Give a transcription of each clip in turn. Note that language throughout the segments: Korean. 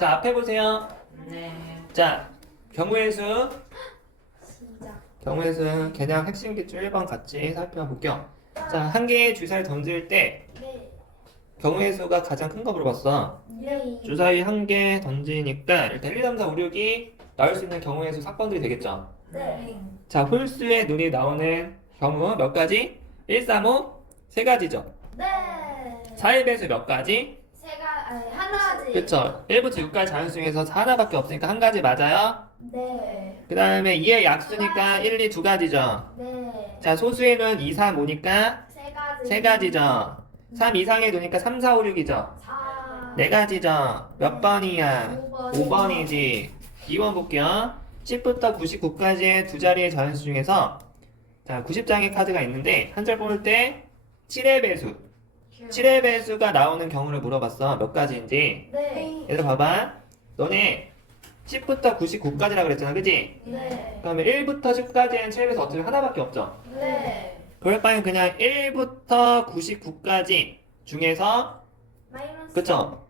자, 앞에 보세요. 네. 자, 경우의 수. 시작. 경우의 수 개념 핵심 기출 1번 같이 살펴볼게요. 자, 한 개의 주사를 던질 때 네. 경우의 수가 가장 큰 거 물어봤어. 네. 주사위 한 개 던지니까 일단 1, 2, 3, 4, 5, 6이 나올 수 있는 경우의 수 사건들이 되겠죠. 네. 자, 홀수의 눈이 나오는 경우 몇 가지? 1, 3, 5, 세 가지죠. 네. 4의 배수 몇 가지? 하나지. 그쵸. 1부터 6까지 자연수에서 하나밖에 없으니까 한 가지 맞아요. 네. 그 다음에 2의 약수니까 1, 2 두 가지죠. 네. 자, 소수의 눈 2, 3, 5니까 세 가지. 세 가지죠. 3 이상의 눈이니까 3, 4, 5, 6이죠. 4. 네 가지죠. 몇 번이야? 5번. 5번이지. 2번 볼게요. 10부터 99까지의 두 자리의 자연수 중에서 자, 90장의 카드가 있는데 한 절 뽑을 때 7의 배수. 7의 배수가 나오는 경우를 물어봤어. 몇 가지인지. 네. 얘들 봐봐. 너네 10부터 99까지라 그랬잖아. 그지? 네. 그러면 1부터 10까지는 7의 배수 어차피 하나밖에 없죠. 네. 그럴 바엔 그냥 1부터 99까지 중에서 마이너스. 그쵸?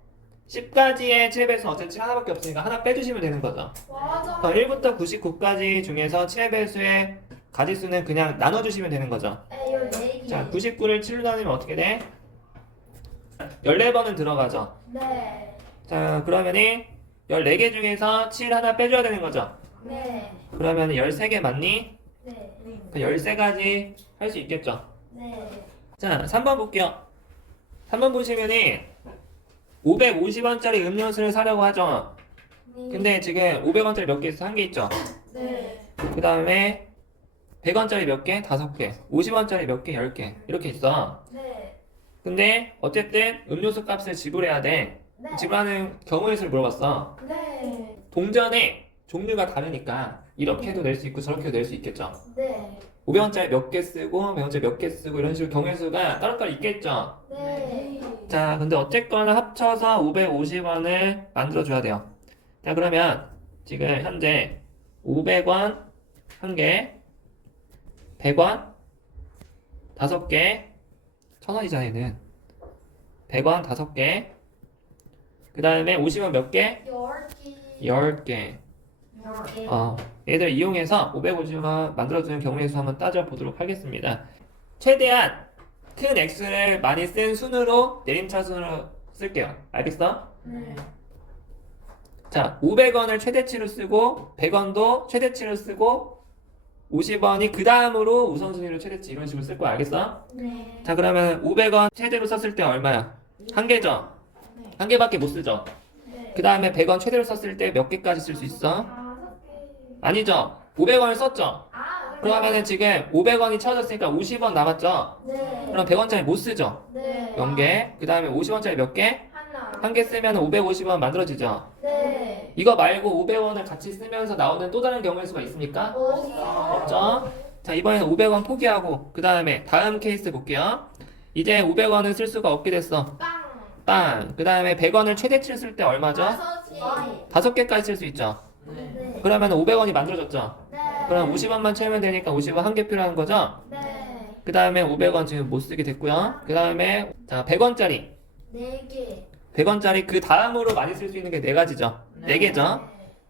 10까지의 7의 배수는 어차피 하나밖에 없으니까 하나 빼주시면 되는 거죠. 맞아. 그럼 1부터 99까지 중에서 7의 배수의 가지수는 그냥 나눠주시면 되는 거죠. 네. 자, 99를 7로 나누면 어떻게 돼? 14번은 들어가죠. 네. 자, 그러면은 14개 중에서 7 하나 빼줘야 되는 거죠. 네. 그러면 13개 맞니? 네. 그 13가지 할 수 있겠죠. 네. 자, 3번 볼게요. 3번 보시면은 550원짜리 음료수를 사려고 하죠. 근데 지금 500원짜리 몇 개 있어? 한 개 있죠. 네. 그 다음에 100원짜리 몇 개? 5개. 50원짜리 몇 개? 10개. 이렇게 있어. 네. 근데 어쨌든 음료수 값을 지불해야 돼. 네. 지불하는 경우의 수를 물어봤어. 네. 동전의 종류가 다르니까 이렇게도 낼 수 있고 저렇게도 낼 수 있겠죠. 네. 500원짜리 몇 개 쓰고 100원짜리 몇 개 쓰고 이런 식으로 경우의 수가 따로따로 있겠죠. 네. 자, 근데 어쨌거나 합쳐서 550원을 만들어줘야 돼요. 자, 그러면 지금 현재 500원 한 개, 100원 5개, 1000원이잖아, 얘는. 100원 5개, 그 다음에 50원 몇 개? 10개. 얘들 이용해서 550원 만들어주는 경우의 수 한번 따져보도록 하겠습니다. 최대한 큰 X를 많이 쓴 순으로 내림차순으로 쓸게요. 알겠어? 네. 자, 500원을 최대치로 쓰고 100원도 최대치로 쓰고 50원이 그 다음으로 우선순위로 최대치 이런 식으로 쓸 거야. 알겠어? 네. 자, 그러면 500원 최대로 썼을 때 얼마야? 한 개죠? 네. 한 개밖에 못 쓰죠? 네. 그 다음에 100원 최대로 썼을 때 몇 개까지 쓸 수 있어? 5개. 아니죠? 500원을 썼죠? 아. 그러면은 지금 500원이 채워졌으니까 50원 남았죠? 네. 그럼 100원짜리 못 쓰죠? 네. 0개. 그 다음에 50원짜리 몇 개? 하나. 한 개 쓰면 550원 만들어지죠? 네. 이거 말고 500원을 같이 쓰면서 나오는 또 다른 경우의 수가 있습니까? 없죠? 자, 이번에는 500원 포기하고 그 다음에 다음 케이스 볼게요. 이제 500원을 쓸 수가 없게 됐어. 빵. 빵. 그 다음에 100원을 최대치로 쓸 때 얼마죠? 5개. 5개까지 쓸 수 있죠? 네. 그러면 500원이 만들어졌죠? 네. 그럼 50원만 채우면 되니까 50원 한 개 필요한 거죠? 네. 그 다음에 500원 지금 못 쓰게 됐고요. 그 다음에 자 100원짜리 4개. 100원짜리 그 다음으로 많이 쓸 수 있는 게 4가지죠. 4개죠?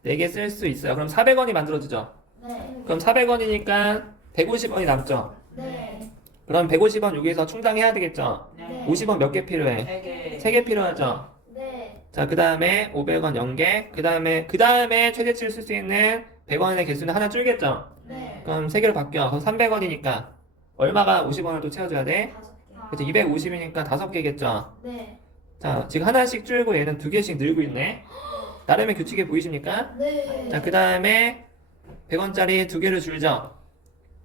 4개 쓸 수 있어요. 그럼 400원이 만들어지죠? 네. 그럼 400원이니까 150원이 남죠? 네. 그럼 150원 여기서 충당해야 되겠죠? 네. 50원 몇 개 필요해? 3개. 3개 필요하죠? 네. 자, 그 다음에 500원 0개. 그 다음에 최대치를 쓸 수 있는 100원의 개수는 하나 줄겠죠? 네. 그럼 3개로 바뀌어. 그럼 300원이니까 얼마가 50원을 또 채워줘야 돼? 5개. 그치, 250이니까 5개겠죠? 네. 자, 지금 하나씩 줄고 얘는 2개씩 늘고 있네. 나름의 규칙이 보이십니까? 네. 자, 그 다음에 100원짜리 2개를 줄죠?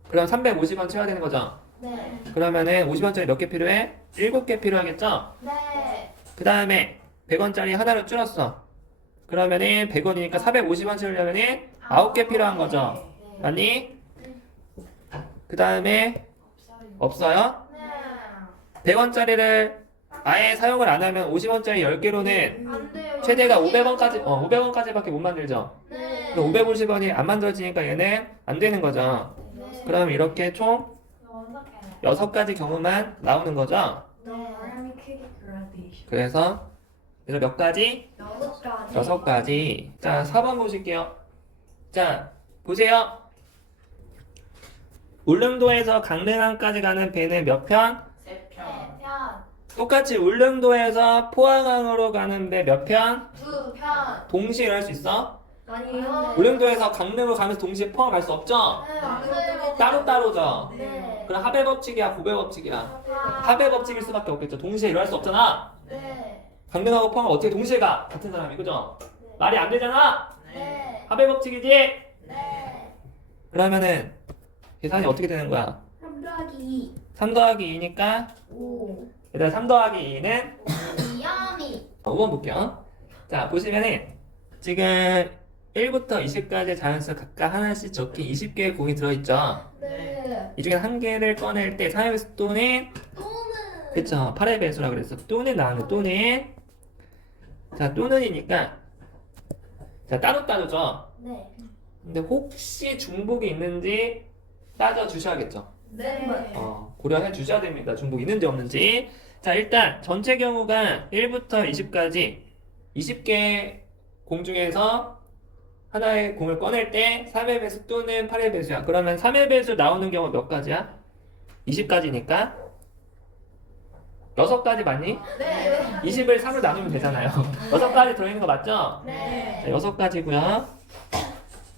그럼 350원 채워야 되는 거죠? 네. 그러면은 50원짜리 몇 개 필요해? 7개 필요하겠죠? 네. 그 다음에 100원짜리 하나로 줄었어. 그러면은 100원이니까 450원 채우려면은 9개 필요한 거죠? 맞니? 그 다음에 없어요? 네. 100원짜리를 아예 사용을 안 하면 50원짜리 10개로는 안 돼요. 최대가 500원까지밖에 못 만들죠? 네. 그럼 550원이 안 만들어지니까 얘는 안 되는 거죠? 네. 그럼 이렇게 총 6가지 경우만 나오는 거죠? 네. 그래서 그래서 몇 가지? 6가지. 6가지. 자, 4번 보실게요. 자, 보세요. 울릉도에서 강릉항까지 가는 배는 몇 편? 3편. 똑같이 울릉도에서 포항항으로 가는 배 몇 편? 2편. 동시에 일어날 수 있어? 아니요. 울릉도에서 강릉으로 가면서 동시에 포항 갈 수 없죠? 네, 맞아요. 따로따로죠? 네. 그럼 합의 법칙이야, 고배 법칙이야? 합의 법칙일 수밖에 없겠죠. 동시에 일어날 수 없잖아. 네. 강릉하고 포항을 어떻게 동시에 가? 같은 사람이, 그죠? 말이 안 되잖아? 네. 합의 법칙이지? 네. 그러면은 계산이 어떻게 되는 거야? 3 더하기 2. 3 더하기 2니까 5. 일단 3 더하기 2는 이연이. 5번 볼게요. 자, 보시면은 지금 1부터 20까지 자연수 각각 하나씩 적힌 20개의 공이 들어있죠. 네. 이 중에 한 개를 꺼낼 때 3의 배수 또는 또는. 그쵸, 8의 배수라 그랬어. 또는 나오는 또는 자, 또는이니까 자, 따로따로죠. 네. 근데 혹시 중복이 있는지 따져 주셔야겠죠. 네. 고려해 주셔야 됩니다. 중복 있는지 없는지. 자, 일단 전체 경우가 1부터 20까지 20개 공 중에서 하나의 공을 꺼낼 때 3의 배수 또는 8의 배수야. 그러면 3의 배수 나오는 경우 몇 가지야? 20가지니까 6가지 맞니? 네. 20을 3으로 나누면 되잖아요. 6가지 들어있는 거 맞죠? 네. 자, 6가지고요.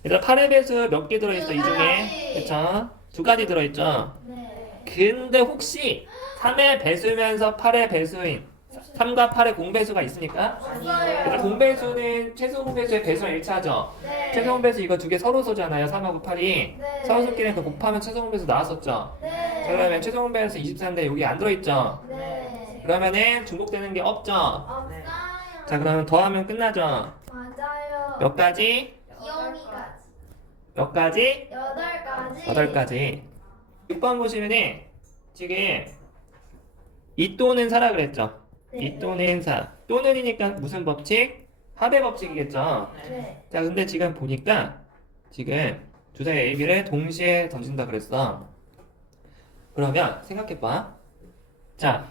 얘들아 8의 배수 몇 개 들어있어 이 중에? 그쵸? 2가지 들어있죠? 네. 근데 혹시 3의 배수면서 8의 배수인 3과 8의 공배수가 있습니까? 얘들아 공배수는 최소 공배수의 배수랑 일치하죠? 네. 최소 공배수 이거 두 개 서로 소잖아요. 3하고 8이 네. 서로끼리 그 곱하면 최소 공배수 나왔었죠? 네. 그러면 최소 공배수 23인데 여기 안 들어있죠? 네. 그러면은 중복되는 게 없죠? 없어요. 자 그러면 더하면 끝나죠? 맞아요. 몇 가지? 이연이까지. 몇 가지? 8가지. 8가지. 6번 보시면은 지금 이 또는 사라 그랬죠? 네. 이 또는 사. 또는이니까 무슨 법칙? 합의 법칙이겠죠? 네. 자 근데 지금 보니까 지금 주사위 A, B를 동시에 던진다 그랬어. 그러면 생각해봐. 자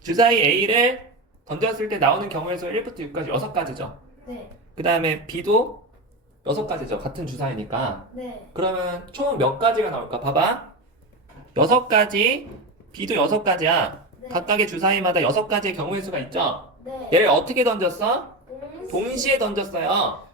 주사위 A를 던졌을 때 나오는 경우의 수 1부터 6까지 6가지죠. 네. 그 다음에 B도 6가지죠. 같은 주사위니까. 네. 그러면 총 몇 가지가 나올까? 봐봐. 6가지, B도 6가지야. 네. 각각의 주사위마다 6가지의 경우의 수가 있죠. 네. 얘를 어떻게 던졌어? 동시에 던졌어요.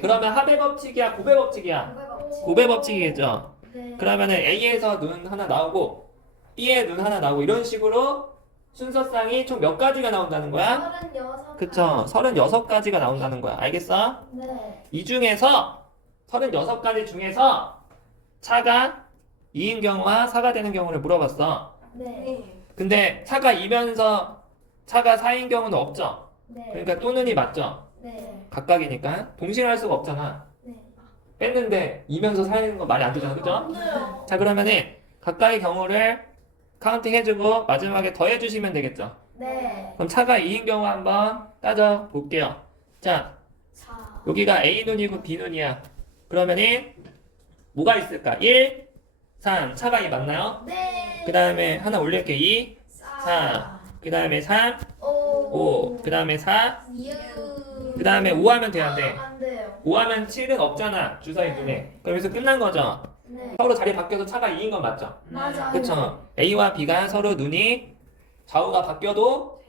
그러면 합의 법칙이야, 곱의 법칙이야? 곱의 법칙이겠죠. 네. 그러면은 A에서 눈 하나 나오고 B에 눈 하나 나오고 이런 식으로 순서상이 총 몇 가지가 나온다는 거야? 36. 그쵸? 36가지가 나온다는 거야. 알겠어? 네. 이 중에서 36가지 중에서 차가 2인 경우와 4가 되는 경우를 물어봤어. 네. 근데 차가 2면서 차가 4인 경우는 없죠. 네. 그러니까 또는이 맞죠. 네. 각각이니까 동시에 할 수가 없잖아. 네. 뺐는데 2면서 4인 거 말이 안 되잖아. 그죠? 없네요. 자 그러면은 각각의 경우를 카운팅 해주고 마지막에 더해주시면 되겠죠. 네. 그럼 차가 2인 경우 한번 따져 볼게요. 자 4. 여기가 A 눈이고 B 눈이야. 그러면은 뭐가 있을까? 1, 3 차가 2 맞나요? 네. 그 다음에 하나 올릴게 2, 4 그 다음에 3, 5 그 다음에 4 6. 그 다음에 5 하면 돼야 돼. 안 돼요. 5 하면 7은 없잖아 주사위 눈에. 그럼 여기서 끝난 거죠. 네. 서로 자리 바뀌어서 차가 2인 건 맞죠? 맞아요. 그쵸? A와 B가 서로 눈이 좌우가 바뀌어도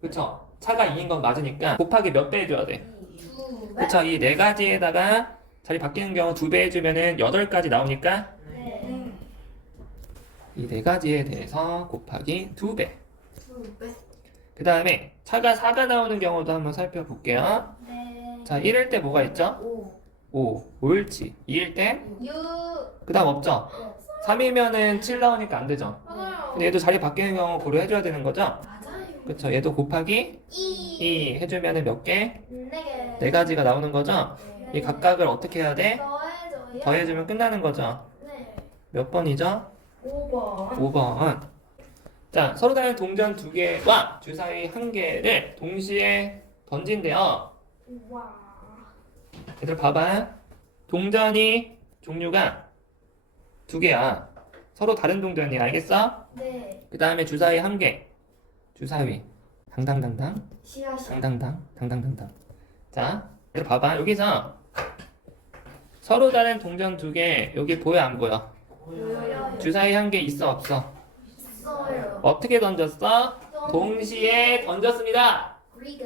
그쵸? 차가 2인 건 맞으니까 곱하기 몇 배 해줘야 돼? 2. 그쵸? 이 네 가지에다가 자리 바뀌는 경우 2배 해주면은 8가지 나오니까 네. 이 네 가지에 대해서 곱하기 2배. 2배. 그 다음에 차가 4가 나오는 경우도 한번 살펴볼게요. 네. 자, 1일 때 뭐가 있죠? 5. 5. 5일치. 2일 때? 6. 그 다음 없죠? 3이면은 7 나오니까 안 되죠. 맞아요. 근데 얘도 자리 바뀌는 경우 고려해줘야 되는 거죠? 맞아요. 그쵸? 얘도 곱하기 2. 2 해주면은 몇 개? 4개. 네 가지가 나오는 거죠? 이 각각을 어떻게 해야 돼? 더해줘요. 더해주면 끝나는 거죠. 네. 몇 번이죠? 5번. 5번. 자, 서로 다른 동전 2개와 주사위 1개를 동시에 던진대요. 와. 얘들 봐봐. 동전이 종류가 2개야. 서로 다른 동전이야. 알겠어? 네. 그 다음에 주사위 1개. 주사위. 당당당당. 시아시아. 당당당. 자, 이거 봐봐. 여기서 서로 다른 동전 두 개 여기 보여 안 보여? 보여요. 주사위 한 개 있어 없어? 있어요. 어떻게 던졌어? 동시에 던졌습니다. 리그.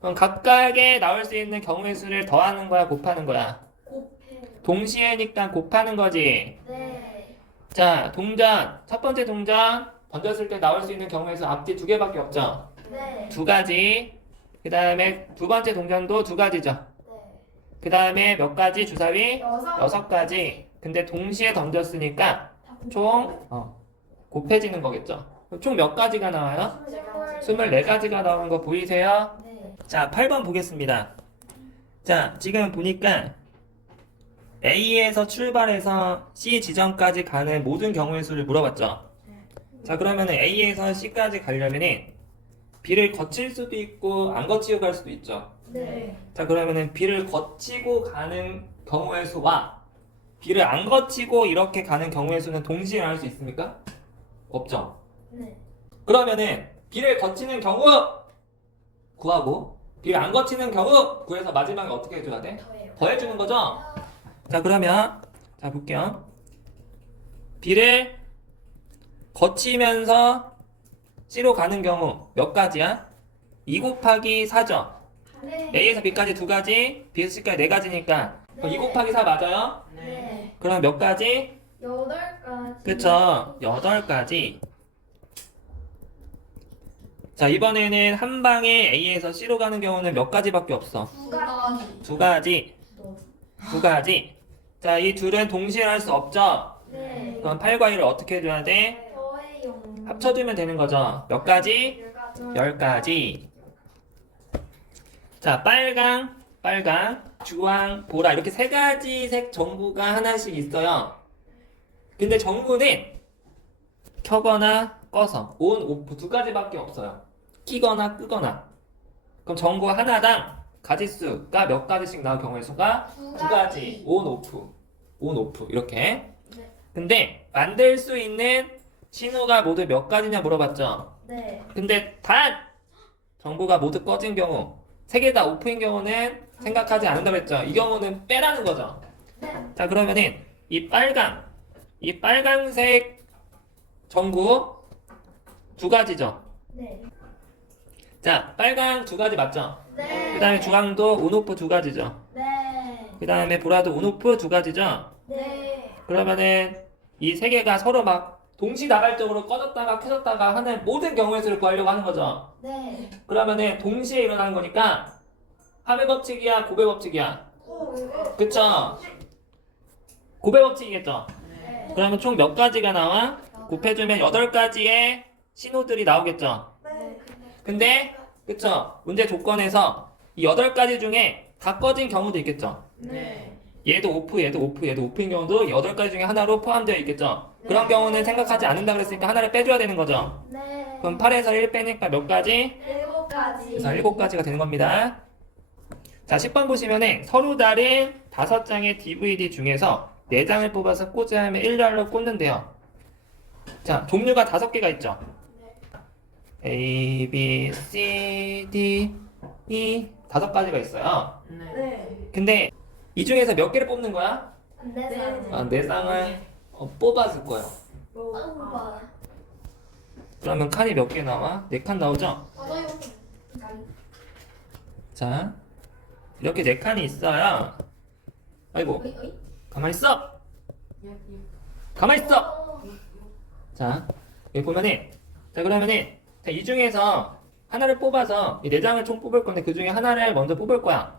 그럼 각각에 나올 수 있는 경우의 수를 더하는 거야, 곱하는 거야? 곱해. 동시에니까 곱하는 거지. 네. 자, 동전. 첫 번째 동전 던졌을 때 나올 수 있는 경우의 수 앞뒤 두 개밖에 없죠? 네. 두 가지. 그 다음에 두 번째 동전도 두 가지죠. 네. 그 다음에 몇 가지 주사위? 여섯. 6가지. 근데 동시에 던졌으니까 총 곱해지는 거겠죠. 총 몇 가지가 나와요? 24가지가 나오는 거 보이세요? 네. 자, 8번 보겠습니다. 자, 지금 보니까 A에서 출발해서 C 지점까지 가는 모든 경우의 수를 물어봤죠. 자, 그러면 A에서 C까지 가려면은 B를 거칠 수도 있고 안 거치고 갈 수도 있죠. 네. 자, 그러면은 B를 거치고 가는 경우의 수와 B를 안 거치고 이렇게 가는 경우의 수는 동시에 나올 수 있습니까? 없죠. 네. 그러면은 B를 거치는 경우 구하고 B를 안 거치는 경우 구해서 마지막에 어떻게 해줘야 돼? 더해요. 더해주는 거죠? 자, 그러면 자 볼게요. B를 거치면서 C로 가는 경우 몇 가지야? 2 곱하기 4죠. 네. A에서 B까지 두 가지, B에서 C까지 네 가지니까 그럼 2 곱하기 4 맞아요? 네. 그럼 몇 가지? 8가지. 그쵸? 8가지. 자, 이번에는 한 방에 A에서 C로 가는 경우는 몇 가지밖에 없어? 2가지. 두 가지. 두 가지. 자, 이 둘은 동시에 할 수 없죠? 네. 그럼 8과 1을 어떻게 해줘야 돼? 더해요. 합쳐주면 되는 거죠. 몇 가지? 10가지. 자, 빨강, 주황, 보라 이렇게 세 가지 색 전구가 하나씩 있어요. 근데 전구는 켜거나 꺼서 온, 오프 두 가지밖에 없어요. 끼거나 끄거나. 그럼 전구 하나당 가지수가 몇 가지씩 나올 경우의 수가 두 가지. 온, 오프 이렇게. 네. 근데 만들 수 있는 신호가 모두 몇 가지냐 물어봤죠. 네. 근데 단 전구가 모두 꺼진 경우, 세 개 다 오프인 경우는 생각하지 않는다고 했죠. 이 경우는 빼라는 거죠. 네. 자, 그러면은 이 빨강색 전구 두 가지죠. 네. 자, 빨강 두 가지 맞죠? 네. 그 다음에 주황도 온오프 두 가지죠. 네. 그 다음에 보라도 온오프 두 가지죠. 네. 그러면은 이 세 개가 서로 막 동시다발적으로 꺼졌다가 켜졌다가 하는 모든 경우의 수를 구하려고 하는 거죠. 네. 그러면은 동시에 일어나는 거니까 합의 법칙이야, 고배 법칙이야. 그쵸? 고배 법칙이겠죠? 네. 그러면 총 몇 가지가 나와? 곱해주면 8가지의 신호들이 나오겠죠? 네. 근데 그쵸? 문제 조건에서 이 8가지 중에 다 꺼진 경우도 있겠죠? 네. 얘도 오프, 얘도 오프인 경우도 8가지 중에 하나로 포함되어 있겠죠? 그런 경우는 생각하지 않는다 그랬으니까 하나를 빼줘야 되는 거죠? 네. 그럼 8에서 1 빼니까 몇 가지? 7가지. 그래서 7가지가 되는 겁니다. 자, 10번 보시면은 서로 다른 5장의 DVD 중에서 4장을 뽑아서 꽂아야 하면 1열로 꽂는데요. 자, 종류가 5개가 있죠. A, B, C, D, E 5가지가 있어요. 네. 근데 이 중에서 몇 개를 뽑는 거야? 네. 4장을 뽑았을 거예요. 오빠. 그러면 칸이 몇 개 나와? 4칸 나오죠? 맞아요. 자, 이렇게 4칸이 있어요. 아이고, 가만히 있어! 가만히 있어! 자, 여기 보면은, 자, 그러면은, 자, 이 중에서 하나를 뽑아서 이 4장을 총 뽑을 건데 그 중에 하나를 먼저 뽑을 거야.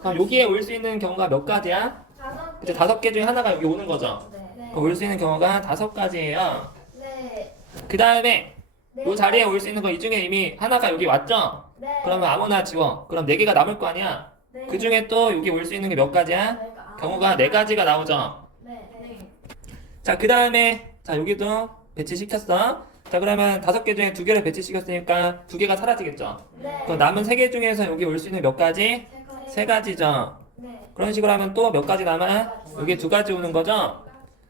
그럼 여기에 올 수 있는 경우가 몇 가지야? 5개. 그치, 5개 중에 하나가 여기 오는 거죠. 네. 그럼 올 수 있는 경우가 5가지예요. 네. 그 다음에 네. 이 자리에 올 수 있는 거 이 중에 이미 하나가 여기 왔죠? 네. 그러면 아무나 지워. 그럼 4개가 남을 거 아니야? 네. 그 중에 또 여기 올 수 있는 게 몇 가지야? 경우가 4가지가 나오죠? 네. 네. 자, 그 다음에 자, 여기도 배치시켰어. 자, 그러면 5개 중에 2개를 배치시켰으니까 2개가 사라지겠죠? 네. 그럼 남은 3개 중에서 여기 올 수 있는 몇 가지? 3가지죠? 네. 그런 식으로 하면 또 몇 가지 남아? 여기 2가지 오는 거죠?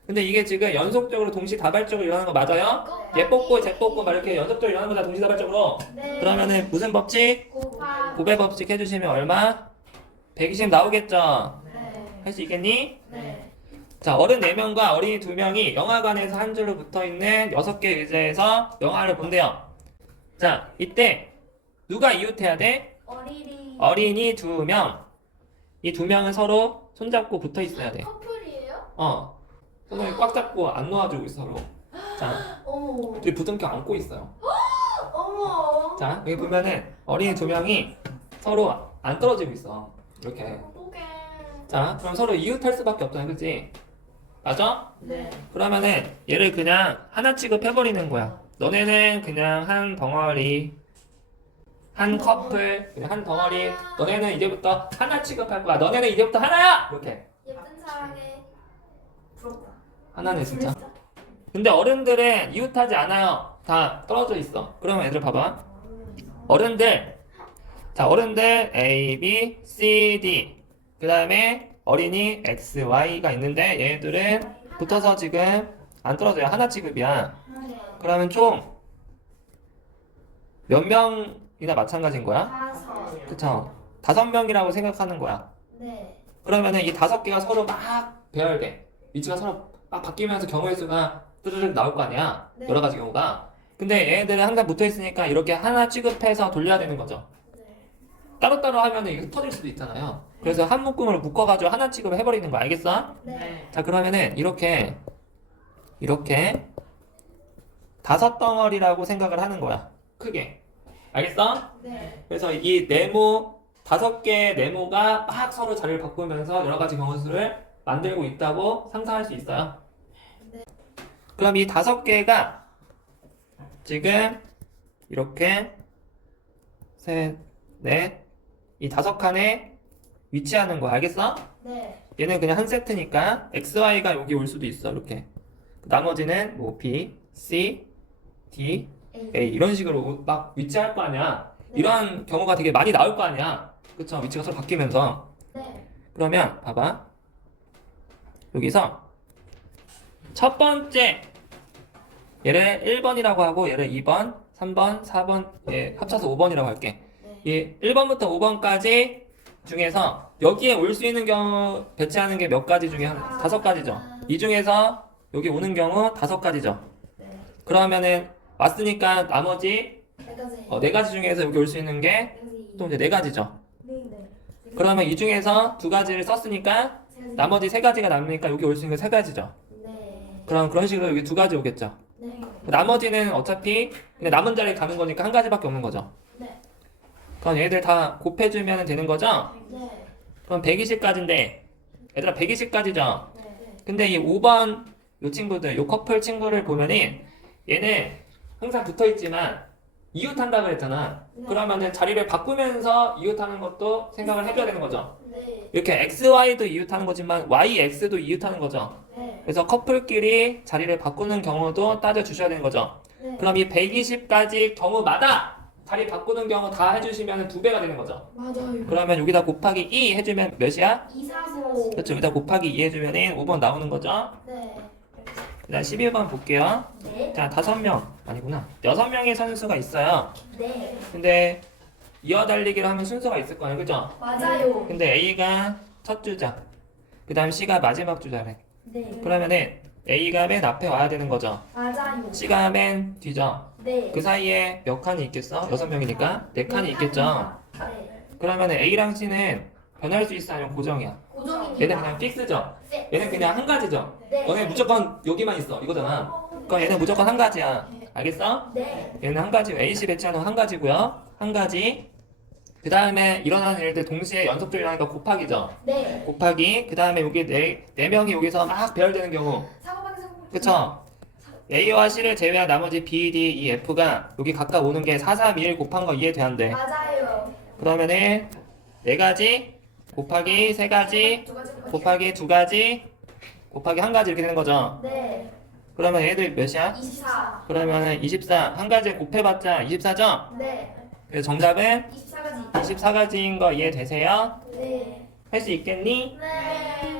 근데 이게 지금 연속적으로 동시다발적으로 일어나는 거 맞아요? 얘 뽑고 쟤 뽑고 막 이렇게 연속적으로 일어나는 거다 동시다발적으로. 네. 그러면은 무슨 법칙? 곱하기. 곱의 법칙 해주시면 얼마? 120 나오겠죠? 네. 할 수 있겠니? 네. 자, 어른 4명과 어린이 2명이 영화관에서 한 줄로 붙어있는 6개 의자에서 영화를 본대요. 자, 이때 누가 이웃해야 돼? 어린이. 어린이 2명. 이 2명은 서로 손잡고 붙어있어야 돼. 커플이에요? 손을 꽉 잡고 안 놓아주고 있어, 서로. 자, 어머. 둘이 부둥켜 안고 있어요. 어머. 자, 여기 보면은 어린이 2명이 서로 안 떨어지고 있어. 이렇게. 어떡해. 자, 그럼 서로 이웃할 수밖에 없잖아, 그치? 맞아? 네. 그러면은 얘를 그냥 하나 취급해버리는 거야. 너네는 그냥 한 덩어리, 한 커플, 그냥 한 덩어리. 너네는 이제부터 하나 취급할 거야. 너네는 이제부터 하나야! 이렇게. 예쁜 사랑에 부럽다. 하나네, 진짜. 근데 어른들은 이웃하지 않아요. 다 떨어져 있어. 그러면 애들 봐봐. 어른들. 자, 어른들 A, B, C, D. 그 다음에 어린이 X, Y가 있는데 얘들은 붙어서 지금 안 떨어져요. 하나 취급이야. 네. 그러면 총 몇 명이나 마찬가지인 거야? 5. 그쵸? 5명이라고 생각하는 거야. 네. 그러면은 이 5개가 서로 막 배열돼. 위치가 서로 막 바뀌면서 경우의 수가 뜨르륵 나올 거 아니야. 네. 여러 가지 경우가. 근데 얘네들은 항상 붙어 있으니까 이렇게 하나 취급해서 돌려야 되는 거죠. 네. 따로따로 하면은 이게 터질 수도 있잖아요. 그래서 한 묶음으로 묶어가지고 하나 취급을 해버리는 거 알겠어? 네. 자, 그러면은 이렇게 5덩어리라고 생각을 하는 거야. 크게. 알겠어? 네. 그래서 이 네모 5개의 네모가 막 서로 자리를 바꾸면서 여러 가지 경우수를 만들고 있다고 상상할 수 있어요. 네. 그럼 이 5개가 지금 이렇게 셋, 넷, 이 5칸에 위치하는 거 알겠어? 네. 얘는 그냥 한 세트니까 XY가 여기 올 수도 있어 이렇게. 나머지는 뭐 B, C, D, A 이런 식으로 막 위치할 거 아니야. 네. 이런 경우가 되게 많이 나올 거 아니야. 그쵸? 위치가 서로 바뀌면서. 네. 그러면 봐봐. 여기서 첫 번째 얘를 1번이라고 하고 얘를 2번, 3번, 4번 얘 합쳐서 5번이라고 할게. 네. 얘 1번부터 5번까지 중에서 여기에 올 수 있는 경우 배치하는 게 몇 가지 중에 한 5가지죠. 이 중에서 여기 오는 경우 5가지죠. 네. 그러면은 왔으니까 나머지 네 4가지 중에서 여기 올 수 있는 게 또 이제 4가지죠. 네. 네. 그러면 이 중에서 2가지를 썼으니까 나머지 3가지가 남으니까 여기 올 수 있는 게 3가지죠. 네. 그럼 그런 식으로 여기 2가지 오겠죠. 네. 나머지는 어차피 그냥 남은 자리에 가는 거니까 한 가지밖에 없는 거죠. 네. 그럼 얘들 다 곱해주면 되는 거죠? 네. 그럼 120까지인데 얘들아 120까지죠? 네. 근데 이 5번 요 친구들, 요 커플 친구를 보면은 얘는 항상 붙어있지만 이웃한다 그랬잖아. 네. 그러면은 자리를 바꾸면서 이웃하는 것도 생각을 해줘야 되는 거죠. 네. 이렇게 XY도 이웃하는 거지만 YX도 이웃하는 거죠. 네. 그래서 커플끼리 자리를 바꾸는 경우도 따져주셔야 되는 거죠. 네. 그럼 이 120가지 경우마다 자리 바꾸는 경우 다 해주시면 2배가 되는 거죠. 맞아요. 그러면 여기다 곱하기 2 해주면 몇이야? 245. 그렇죠. 여기다 곱하기 2 해주면 5번 나오는 거죠. 네. 그 다음 12번 볼게요. 네. 자, 5명 아니구나. 6명의 선수가 있어요. 네. 근데 이어달리기를 하면 순서가 있을 거예요. 그죠? 맞아요. 근데 A가 첫 주자, 그 다음 C가 마지막 주자래. 네. 그러면은 A가 맨 앞에 와야 되는 거죠. 맞아요. C가 맨 뒤죠. 네. 그 사이에 몇 칸이 있겠어? 6명이니까 4칸이 있겠죠. 네. 그러면 A랑 C는 변할 수 있어 아니면 고정이야? 고정입니다. 얘는 그냥 픽스죠. 얘는 그냥 한 가지죠. 네. 너네 무조건 여기만 있어 이거잖아. 그러니까 얘는 무조건 한 가지야. 알겠어? 네. 얘는 한 가지, AC 배치하는 건 한 가지고요. 한 가지. 그 다음에 일어나는 일들 동시에 연속적으로 일어나니까 곱하기죠. 네. 곱하기. 그 다음에 여기 네 명이 여기서 막 배열되는 경우. 사고방식. 그쵸? A와 C를 제외한 나머지 B, D, E, F가 여기 각각 오는 게 4, 3, 1 곱한 거 이해돼안돼? 맞아요. 그러면은 4가지 곱하기 3가지 두 가지 곱하기 2가지 곱하기 1가지 이렇게 되는 거죠. 네. 그러면 얘들 몇이야? 24. 그러면은 24 한 가지 곱해봤자 24죠? 네. 그래서 정답은 24가지. 24가지인 거 이해되세요? 네. 할 수 있겠니? 네.